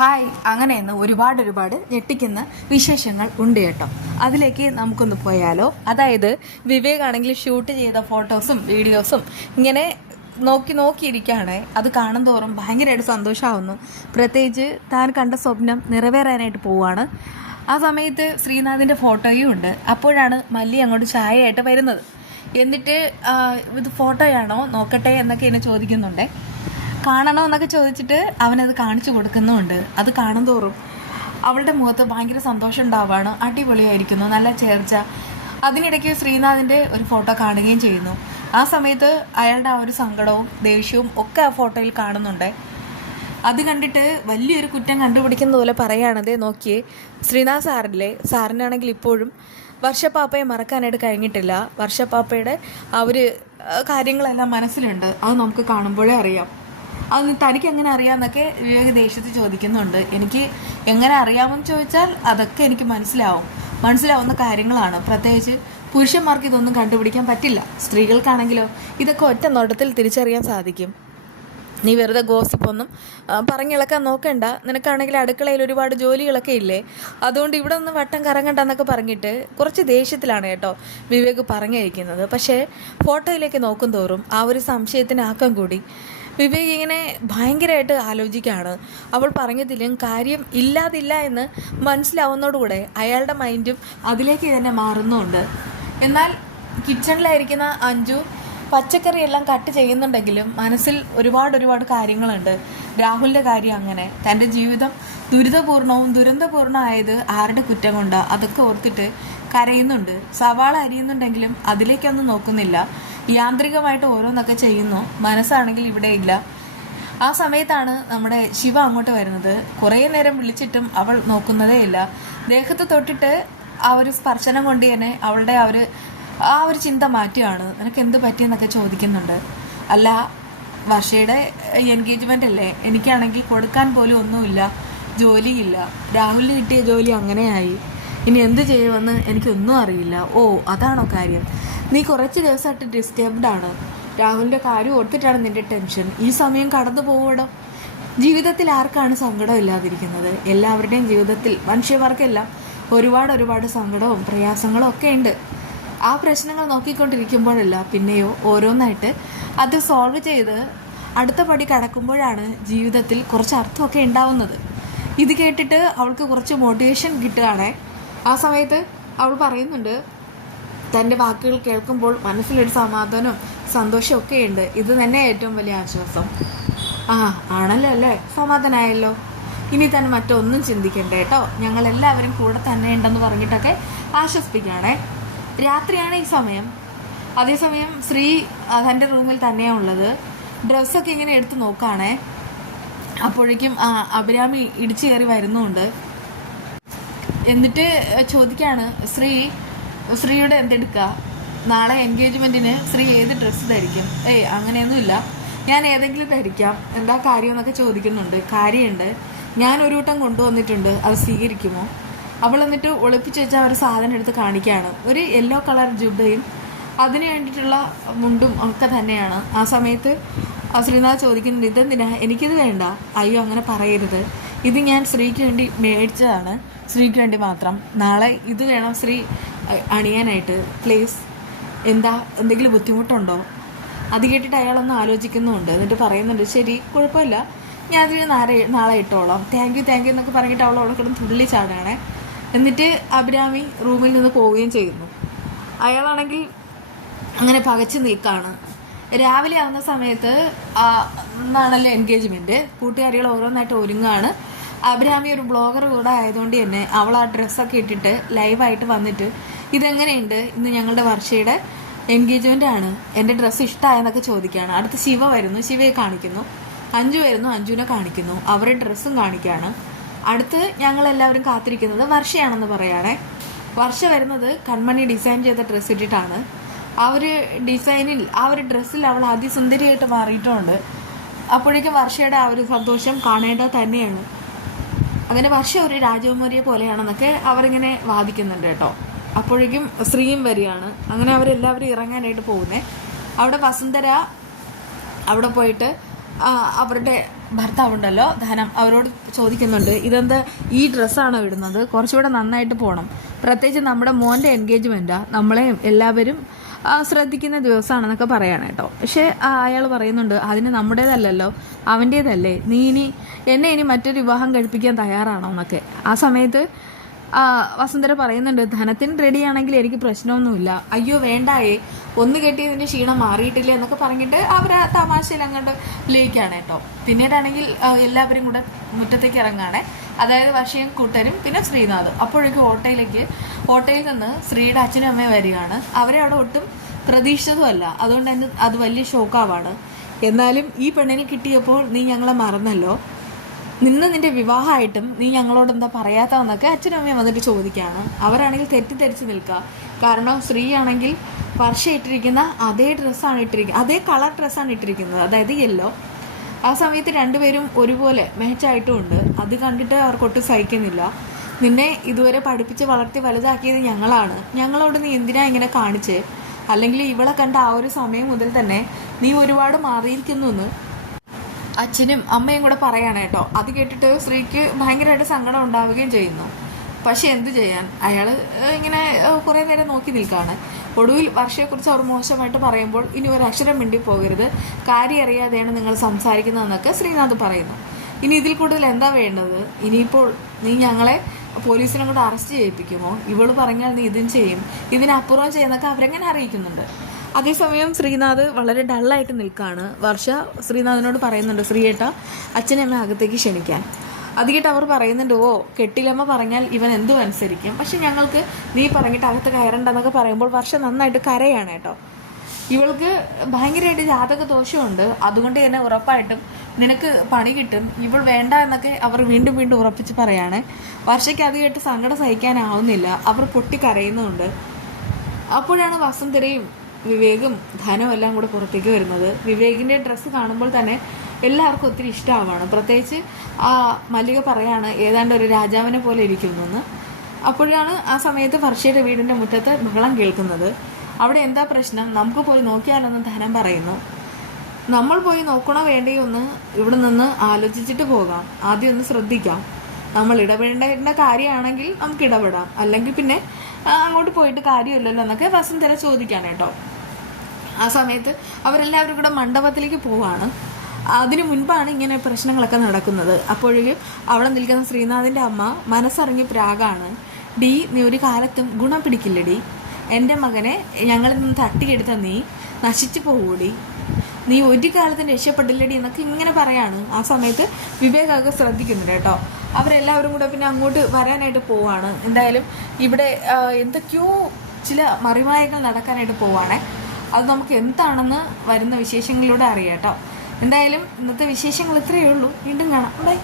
Hi, അങ്ങനെ ഇന്ന് ഒരുപാട് ഞെട്ടിക്കുന്ന വിശേഷങ്ങൾ ഉണ്ട് കേട്ടോ. അതിലേക്ക് നമുക്കൊന്ന് പോയാലോ. അതായത് വിവേക് ആണെങ്കിൽ ഷൂട്ട് ചെയ്ത ഫോട്ടോസും വീഡിയോസും ഇങ്ങനെ നോക്കിയിരിക്കുകയാണ്. അത് കാണും തോറും ഭയങ്കരമായിട്ട് സന്തോഷമാവുന്നു. പ്രത്യേകിച്ച് താൻ കണ്ട സ്വപ്നം നിറവേറാനായിട്ട് പോവുകയാണ്. ആ സമയത്ത് ശ്രീനാഥിൻ്റെ ഫോട്ടോയും ഉണ്ട്. അപ്പോഴാണ് മല്ലി അങ്ങോട്ട് ചായയായിട്ട് വരുന്നത്. എന്നിട്ട് ഇത് ഫോട്ടോയാണോ നോക്കട്ടെ എന്നൊക്കെ എന്നെ ചോദിക്കുന്നുണ്ട്. കാണണോ എന്നൊക്കെ ചോദിച്ചിട്ട് അവനത് കാണിച്ചു കൊടുക്കുന്നുമുണ്ട്. അത് കാണും തോറും അവളുടെ മുഖത്ത് ഭയങ്കര സന്തോഷം ഉണ്ടാവുകയാണ്. അടിപൊളിയായിരിക്കുന്നു, നല്ല ചേർച്ച. അതിനിടയ്ക്ക് ശ്രീനാഥിൻ്റെ ഒരു ഫോട്ടോ കാണുകയും ചെയ്യുന്നു. ആ സമയത്ത് അയാളുടെ ആ ഒരു സങ്കടവും ദേഷ്യവും ഒക്കെ ആ ഫോട്ടോയിൽ കാണുന്നുണ്ട്. അത് കണ്ടിട്ട് വലിയൊരു കുറ്റം കണ്ടുപിടിക്കുന്ന പോലെ പറയുകയാണത്. നോക്കിയേ, ശ്രീനാഥ് സാറിനാണെങ്കിൽ ഇപ്പോഴും വർഷപ്പാപ്പയെ മറക്കാനായിട്ട് കഴിഞ്ഞിട്ടില്ല. വർഷപ്പാപ്പയുടെ ആ ഒരു കാര്യങ്ങളെല്ലാം മനസ്സിലുണ്ട്. അത് നമുക്ക് കാണുമ്പോഴേ അറിയാം. അത് തനിക്ക് എങ്ങനെ അറിയാമെന്നൊക്കെ വിവേക് ദേഷ്യത്തിൽ ചോദിക്കുന്നുണ്ട്. എനിക്ക് എങ്ങനെ അറിയാമെന്ന് ചോദിച്ചാൽ അതൊക്കെ എനിക്ക് മനസ്സിലാവുന്ന കാര്യങ്ങളാണ്. പ്രത്യേകിച്ച് പുരുഷന്മാർക്ക് ഇതൊന്നും കണ്ടുപിടിക്കാൻ പറ്റില്ല. സ്ത്രീകൾക്കാണെങ്കിലോ ഇതൊക്കെ ഒറ്റ നോട്ടത്തിൽ തിരിച്ചറിയാൻ സാധിക്കും. നീ വെറുതെ ഗോസിപ്പൊന്നും പറഞ്ഞിളക്കാൻ നോക്കണ്ട. നിനക്കാണെങ്കിൽ അടുക്കളയിൽ ഒരുപാട് ജോലികളൊക്കെ ഇല്ലേ, അതുകൊണ്ട് ഇവിടെ ഒന്ന് വട്ടം കറങ്ങണ്ട എന്നൊക്കെ പറഞ്ഞിട്ട് കുറച്ച് ദേഷ്യത്തിലാണ് കേട്ടോ വിവേക് പറഞ്ഞയക്കുന്നത്. പക്ഷേ ഫോട്ടോയിലേക്ക് നോക്കും തോറും ആ ഒരു സംശയത്തിന് ആക്കം കൂടി. വിവേക് ഇങ്ങനെ ഭയങ്കരമായിട്ട് ആലോചിക്കുകയാണ്. അവൾ പറഞ്ഞതിലും കാര്യം ഇല്ലാതില്ല എന്ന് മനസ്സിലാവുന്നതോടുകൂടെ അയാളുടെ മൈൻഡും അതിലേക്ക് തന്നെ മാറുന്നുണ്ട്. എന്നാൽ കിച്ചണിലായിരിക്കുന്ന അഞ്ജു പച്ചക്കറിയെല്ലാം കട്ട് ചെയ്യുന്നുണ്ടെങ്കിലും മനസ്സിൽ ഒരുപാട് കാര്യങ്ങളുണ്ട്. രാഹുലിൻ്റെ കാര്യം അങ്ങനെ. തൻ്റെ ജീവിതം ദുരന്തപൂർണമായത് ആരുടെ കുറ്റം കൊണ്ടാണ്, അതൊക്കെ ഓർത്തിട്ട് കരയുന്നുണ്ട്. സവാള അരിയുന്നുണ്ടെങ്കിലും അതിലേക്കൊന്നും നോക്കുന്നില്ല. യാന്ത്രികമായിട്ട് ഓരോന്നൊക്കെ ചെയ്യുന്നു. മനസ്സാണെങ്കിൽ ഇവിടെ ഇല്ല. ആ സമയത്താണ് നമ്മുടെ ശിവ അങ്ങോട്ട് വരുന്നത്. കുറേ നേരം വിളിച്ചിട്ടും അവൾ നോക്കുന്നതേ ഇല്ല. ദേഹത്ത് തൊട്ടിട്ട് ആ ഒരു സ്പർശനം കൊണ്ട് തന്നെ അവളുടെ ആ ഒരു ചിന്ത മാറ്റുകയാണ്. നിനക്ക് എന്ത് പറ്റിയെന്നൊക്കെ ചോദിക്കുന്നുണ്ട്. അല്ല, വർഷയുടെ എൻഗേജ്മെൻ്റ് അല്ലേ, എനിക്കാണെങ്കിൽ കൊടുക്കാൻ പോലും ഒന്നുമില്ല, ജോലിയില്ല. രാഹുലിന് കിട്ടിയ ജോലി അങ്ങനെയായി. ഇനി എന്ത് ചെയ്യുമെന്ന് എനിക്കൊന്നും അറിയില്ല. ഓ, അതാണോ കാര്യം? നീ കുറച്ച് ദിവസമായിട്ട് ഡിസ്റ്റർബ്ഡാണ്. രാഹുലിൻ്റെ കാര്യം ഓർത്തിട്ടാണ് നിൻ്റെ ടെൻഷൻ. ഈ സമയം കടന്നു പോകണം. ജീവിതത്തിൽ ആർക്കാണ് സങ്കടം ഇല്ലാതിരിക്കുന്നത്? എല്ലാവരുടെയും ജീവിതത്തിൽ മനുഷ്യന്മാർക്കെല്ലാം ഒരുപാട് സങ്കടവും പ്രയാസങ്ങളും ഒക്കെ ഉണ്ട്. ആ പ്രശ്നങ്ങൾ നോക്കിക്കൊണ്ടിരിക്കുമ്പോഴല്ല പിന്നെയോ ഓരോന്നായിട്ട് അത് സോൾവ് ചെയ്ത് അടുത്ത പടി കടക്കുമ്പോഴാണ് ജീവിതത്തിൽ കുറച്ച് അർത്ഥമൊക്കെ ഉണ്ടാവുന്നത്. ഇത് കേട്ടിട്ട് അവൾക്ക് കുറച്ച് മോട്ടിവേഷൻ കിട്ടുകയാണ്. ആ സമയത്ത് അവൾ പറയുന്നുണ്ട്, തൻ്റെ വാക്കുകൾ കേൾക്കുമ്പോൾ മനസ്സിലൊരു സമാധാനവും സന്തോഷമൊക്കെ ഉണ്ട്. ഇത് തന്നെ ഏറ്റവും വലിയ ആശ്വാസം. ആണല്ലോ അല്ലേ, സമാധാനമായല്ലോ. ഇനി തന്നെ മറ്റൊന്നും ചിന്തിക്കണ്ട കേട്ടോ, ഞങ്ങളെല്ലാവരും കൂടെ തന്നെ ഉണ്ടെന്ന് പറഞ്ഞിട്ടൊക്കെ ആശ്വസിപ്പിക്കുകയാണേ. രാത്രിയാണ് ഈ സമയം. അതേസമയം ശ്രീ തൻ്റെ റൂമിൽ തന്നെയാണ് ഉള്ളത്. ഡ്രസ്സൊക്കെ ഇങ്ങനെ എടുത്ത് നോക്കുകയാണേ. അപ്പോഴേക്കും അഭിരാമി ഇടിച്ചു കയറി വരുന്നുണ്ട്. എന്നിട്ട് ചോദിക്കുകയാണ്, ശ്രീയുടെ എന്തെടുക്കുക? നാളെ എൻഗേജ്മെൻറ്റിന് ശ്രീ ഏത് ഡ്രസ്സ് ധരിക്കും? അങ്ങനെയൊന്നുമില്ല, ഞാൻ ഏതെങ്കിലും ധരിക്കാം. എന്താ കാര്യം എന്നൊക്കെ ചോദിക്കുന്നുണ്ട്. കാര്യമുണ്ട്, ഞാൻ ഒരു വട്ടം കൊണ്ടുവന്നിട്ടുണ്ട്, അത് സ്വീകരിക്കുമോ? അവൾ എന്നിട്ട് ഒളിപ്പിച്ച് വെച്ച ഒരു സാധനം എടുത്ത് കാണിക്കുകയാണ്. ഒരു യെല്ലോ കളർ ജുബയും അതിന് വേണ്ടിയിട്ടുള്ള മുണ്ടും ഒക്കെ തന്നെയാണ്. ആ സമയത്ത് ശ്രീനാഥ് ചോദിക്കുന്നുണ്ട്, ഇതെന്തിനാ? എനിക്കിത് വേണ്ട. അയ്യോ, അങ്ങനെ പറയരുത്, ഇത് ഞാൻ ശ്രീക്ക് വേണ്ടി മേടിച്ചതാണ്, ശ്രീക്ക് വേണ്ടി മാത്രം. നാളെ ഇത് വേണം ശ്രീ അണിയാനായിട്ട്, പ്ലീസ്. എന്തെങ്കിലും ബുദ്ധിമുട്ടുണ്ടോ? അത് കേട്ടിട്ട് അയാളൊന്ന് ആലോചിക്കുന്നുണ്ട്. എന്നിട്ട് പറയുന്നുണ്ട്, ശരി, കുഴപ്പമില്ല, ഞാൻ അതിന് നാളെ ഇട്ടോളാം, താങ്ക് യു എന്നൊക്കെ പറഞ്ഞിട്ട് അവളോട് കിടന്ന് തുള്ളി ചാടുകയാണേ. എന്നിട്ട് അഭിരാമി റൂമിൽ നിന്ന് പോവുകയും ചെയ്യുന്നു. അയാളാണെങ്കിൽ അങ്ങനെ പകച്ചു നിൽക്കുകയാണ്. രാവിലെ ആവുന്ന സമയത്ത് എന്നാണല്ലോ എൻഗേജ്മെൻറ്റ്. കൂട്ടുകാരികൾ ഓരോന്നായിട്ട് ഒരുങ്ങുകയാണ്. അഭിരാമി ഒരു ബ്ലോഗർ കൂടെ ആയതുകൊണ്ട് തന്നെ അവൾ ആ ഡ്രസ്സൊക്കെ ഇട്ടിട്ട് ലൈവായിട്ട് വന്നിട്ട്, ഇതെങ്ങനെയുണ്ട്, ഇന്ന് ഞങ്ങളുടെ വർഷയുടെ എൻഗേജ്മെൻ്റ് ആണ്, എൻ്റെ ഡ്രസ്സ് ഇഷ്ടമായെന്നൊക്കെ ചോദിക്കുകയാണ്. അടുത്ത് ശിവ വരുന്നു, ശിവയെ കാണിക്കുന്നു. അഞ്ജു വരുന്നു, അഞ്ജുവിനെ കാണിക്കുന്നു. അവരുടെ ഡ്രസ്സും കാണിക്കുകയാണ്. അടുത്ത് ഞങ്ങളെല്ലാവരും കാത്തിരിക്കുന്നത് വർഷയാണെന്ന് പറയുകയാണേ. വർഷ വരുന്നത് കൺമണി ഡിസൈൻ ചെയ്ത ഡ്രസ്സ് ഇട്ടിട്ടാണ്. ആ ഒരു ഡിസൈനിൽ, ആ ഒരു ഡ്രസ്സിൽ അവൾ അതിസുന്ദരിയായിട്ട് മാറിയിട്ടുമുണ്ട്. അപ്പോഴേക്കും വർഷയുടെ ആ ഒരു സന്തോഷം കാണേണ്ടത് തന്നെയാണ്. അങ്ങനെ വർഷ ഒരു രാജകുമാരിയെ പോലെയാണെന്നൊക്കെ അവരിങ്ങനെ വാദിക്കുന്നുണ്ട് കേട്ടോ. അപ്പോഴേക്കും ശ്രീയും വരികയാണ്. അങ്ങനെ അവരെല്ലാവരും ഇറങ്ങാനായിട്ട് പോകുന്നത്. അവിടെ വസുന്ധര അവിടെ പോയിട്ട് അവരുടെ ഭർത്താവുണ്ടല്ലോ ധനം, അവരോട് ചോദിക്കുന്നുണ്ട്, ഇതെന്താ ഈ ഡ്രസ്സാണോ ഇടുന്നത്, കുറച്ചുകൂടെ നന്നായിട്ട് പോകണം, പ്രത്യേകിച്ച് നമ്മുടെ മോൻ്റെ എൻഗേജ്മെൻറ്റാ, നമ്മളെ എല്ലാവരും ശ്രദ്ധിക്കുന്ന ദിവസമാണെന്നൊക്കെ പറയാണ് കേട്ടോ. പക്ഷേ അയാൾ പറയുന്നുണ്ട്, അതിന് നമ്മുടേതല്ലല്ലോ, അവൻ്റേതല്ലേ, നീ ഇനി മറ്റൊരു വിവാഹം കഴിപ്പിക്കാൻ തയ്യാറാണോ എന്നൊക്കെ. ആ സമയത്ത് വസുന്ധര പറയുന്നുണ്ട്, ധനത്തിന് റെഡിയാണെങ്കിൽ എനിക്ക് പ്രശ്നമൊന്നുമില്ല, അയ്യോ വേണ്ടായേ, ഒന്ന് കെട്ടിയതിൻ്റെ ക്ഷീണം മാറിയിട്ടില്ല എന്നൊക്കെ പറഞ്ഞിട്ട് അവർ ആ തമാശയിൽ അങ്ങോട്ട് ലയിക്കുകയാണ് കേട്ടോ. പിന്നീടാണെങ്കിൽ എല്ലാവരും കൂടെ മുറ്റത്തേക്ക് ഇറങ്ങുകയാണ്, അതായത് വർഷയും കൂട്ടരും പിന്നെ ശ്രീനാഥ്. അപ്പോഴേക്കും ഓട്ടോയിൽ നിന്ന് ശ്രീയുടെ അച്ഛനും അമ്മയും വരികയാണ്. അവരെ അവിടെ ഒട്ടും പ്രതീക്ഷിച്ചതുമല്ല, അതുകൊണ്ട് തന്നെ അത് വലിയ ഷോക്കാവാണ്. എന്നാലും ഈ പെണ്ണിനെ കിട്ടിയപ്പോൾ നീ ഞങ്ങളെ മറന്നല്ലോ, നിന്റെ വിവാഹമായിട്ടും നീ ഞങ്ങളോട് എന്താ പറയാത്തതെന്നൊക്കെ അച്ഛനും അമ്മയും വന്നിട്ട് ചോദിക്കുകയാണ്. അവരാണെങ്കിൽ തെറ്റിദ്ധരിച്ച് നിൽക്കുക. കാരണം സ്ത്രീ ആണെങ്കിൽ വർഷ ഇട്ടിരിക്കുന്ന അതേ ഡ്രസ്സാണ് ഇട്ടിരിക്കുന്നത്, അതേ കളർ ഡ്രസ്സാണ് ഇട്ടിരിക്കുന്നത്, അതായത് യെല്ലോ. ആ സമയത്ത് രണ്ടുപേരും ഒരുപോലെ മാച്ചായിട്ടുമുണ്ട്. അത് കണ്ടിട്ട് അവർക്കൊട്ടും സഹിക്കുന്നില്ല. നിന്നെ ഇതുവരെ പഠിപ്പിച്ച് വളർത്തി വലുതാക്കിയത് ഞങ്ങളാണ്, ഞങ്ങളോട് നീ എന്തിനാ ഇങ്ങനെ കാണിച്ച്, അല്ലെങ്കിൽ ഇവളെ കണ്ട ആ ഒരു സമയം മുതൽ തന്നെ നീ ഒരുപാട് മാറിയിരിക്കുന്നു എന്ന് അച്ഛനും അമ്മയും കൂടെ പറയാണ് കേട്ടോ. അത് കേട്ടിട്ട് സ്ത്രീക്ക് ഭയങ്കരമായിട്ട് സങ്കടം ഉണ്ടാവുകയും ചെയ്യുന്നു. പക്ഷെ എന്തു ചെയ്യാൻ, അയാൾ ഇങ്ങനെ കുറേ നേരം നോക്കി നിൽക്കുകയാണ്. ഒടുവിൽ വർഷയെക്കുറിച്ച് അവർ മോശമായിട്ട് പറയുമ്പോൾ, ഇനി ഒരു അക്ഷരം മിണ്ടി പോകരുത്, കാര്യം അറിയാതെയാണ് നിങ്ങൾ സംസാരിക്കുന്നതെന്നൊക്കെ ശ്രീനാഥ് പറയുന്നു. ഇനി ഇതിൽ കൂടുതൽ എന്താ വേണ്ടത്, ഇനിയിപ്പോൾ നീ ഞങ്ങളെ പോലീസിനെ കൂടെ അറസ്റ്റ് ചെയ്യിപ്പിക്കുമോ, ഇവള് പറഞ്ഞാൽ നീ ഇതും ചെയ്യും, ഇതിനപ്പുറം ചെയ്യുന്നൊക്കെ അവരെങ്ങനെ അറിയിക്കുന്നുണ്ട്. അതേസമയം ശ്രീനാഥ് വളരെ ഡള്ളായിട്ട് നിൽക്കുകയാണ്. വർഷ ശ്രീനാഥിനോട് പറയുന്നുണ്ട്, ശ്രീയേട്ട അച്ഛനമ്മ അകത്തേക്ക് ക്ഷണിക്കാൻ. അത് കേട്ട് അവർ പറയുന്നുണ്ട്, ഓ കെട്ടിലമ്മ പറഞ്ഞാൽ ഇവൻ എന്തും അനുസരിക്കും, പക്ഷെ ഞങ്ങൾക്ക് നീ പറഞ്ഞിട്ട് അകത്ത് കയറണ്ടെന്നൊക്കെ പറയുമ്പോൾ വർഷ നന്നായിട്ട് കരയാണ് കേട്ടോ. ഇവൾക്ക് ഭയങ്കരമായിട്ട് ജാതക ദോഷമുണ്ട്, അതുകൊണ്ട് തന്നെ ഉറപ്പായിട്ടും നിനക്ക് പണി കിട്ടും, ഇവൾ വേണ്ട എന്നൊക്കെ അവർ വീണ്ടും വീണ്ടും ഉറപ്പിച്ച് പറയാണ്. വർഷയ്ക്ക് അത് കേട്ട് സങ്കടം സഹിക്കാനാവുന്നില്ല, അവർ പൊട്ടിക്കരയുന്നുണ്ട്. അപ്പോഴാണ് വസുന്ധരയും വിവേകും ധനവും എല്ലാം കൂടെ പുറത്തേക്ക് വരുന്നത്. വിവേകിൻ്റെ ഡ്രസ്സ് കാണുമ്പോൾ തന്നെ എല്ലാവർക്കും ഒത്തിരി ഇഷ്ടമാവാണ്. പ്രത്യേകിച്ച് ആ മല്ലിക പറയാണ്, ഏതാണ്ട് ഒരു രാജാവിനെ പോലെ ഇരിക്കുന്നെന്ന്. അപ്പോഴാണ് ആ സമയത്ത് വർഷയുടെ വീടിൻ്റെ മുറ്റത്ത് ബഹളം കേൾക്കുന്നത്. അവിടെ എന്താ പ്രശ്നം, നമുക്ക് പോയി നോക്കിയാലെന്ന് ധനം പറയുന്നു. നമ്മൾ പോയി നോക്കണോ വേണ്ടയോ ഒന്ന് ഇവിടെ നിന്ന് ആലോചിച്ചിട്ട് പോകാം, ആദ്യം ഒന്ന് ശ്രദ്ധിക്കാം, നമ്മൾ ഇടപെടേണ്ട കാര്യമാണെങ്കിൽ നമുക്ക് ഇടപെടാം, അല്ലെങ്കിൽ പിന്നെ അങ്ങോട്ട് പോയിട്ട് കാര്യമില്ലല്ലോ എന്നൊക്കെ വസുന്ധര ചോദിക്കാണ് കേട്ടോ. ആ സമയത്ത് അവരെല്ലാവരും കൂടെ മണ്ഡപത്തിലേക്ക് പോവാണ്. അതിനു മുൻപാണ് ഇങ്ങനെ പ്രശ്നങ്ങളൊക്കെ നടക്കുന്നത്. അപ്പോഴേക്കും അവിടെ നിൽക്കുന്ന ശ്രീനാഥിൻ്റെ അമ്മ മനസ്സറിഞ്ഞ് പ്രാഗാണ്. ഡി നീ ഒരു കാലത്തും ഗുണം പിടിക്കില്ലടി, എൻ്റെ മകനെ ഞങ്ങളിൽ നിന്ന് തട്ടിയെടുത്ത നീ നശിച്ചു പോകൂടി, നീ ഒരു കാലത്തും രക്ഷപ്പെട്ടില്ലടി എന്നൊക്കെ ഇങ്ങനെ പറയാണ്. ആ സമയത്ത് വിവേകൊക്കെ ശ്രദ്ധിക്കുന്നുണ്ട് കേട്ടോ. അവരെല്ലാവരും കൂടെ പിന്നെ അങ്ങോട്ട് വരാനായിട്ട് പോവാണ്. എന്തായാലും ഇവിടെ എന്തൊക്കെയോ ചില മറിമായങ്ങൾ നടക്കാനായിട്ട് പോവാണേ. അത് നമുക്ക് എന്താണെന്ന് വരുന്ന വിശേഷങ്ങളിലൂടെ അറിയാം കേട്ടോ. എന്തായാലും ഇന്നത്തെ വിശേഷങ്ങൾ ഇത്രയേ ഉള്ളൂ. വീണ്ടും കാണാം. ബൈ.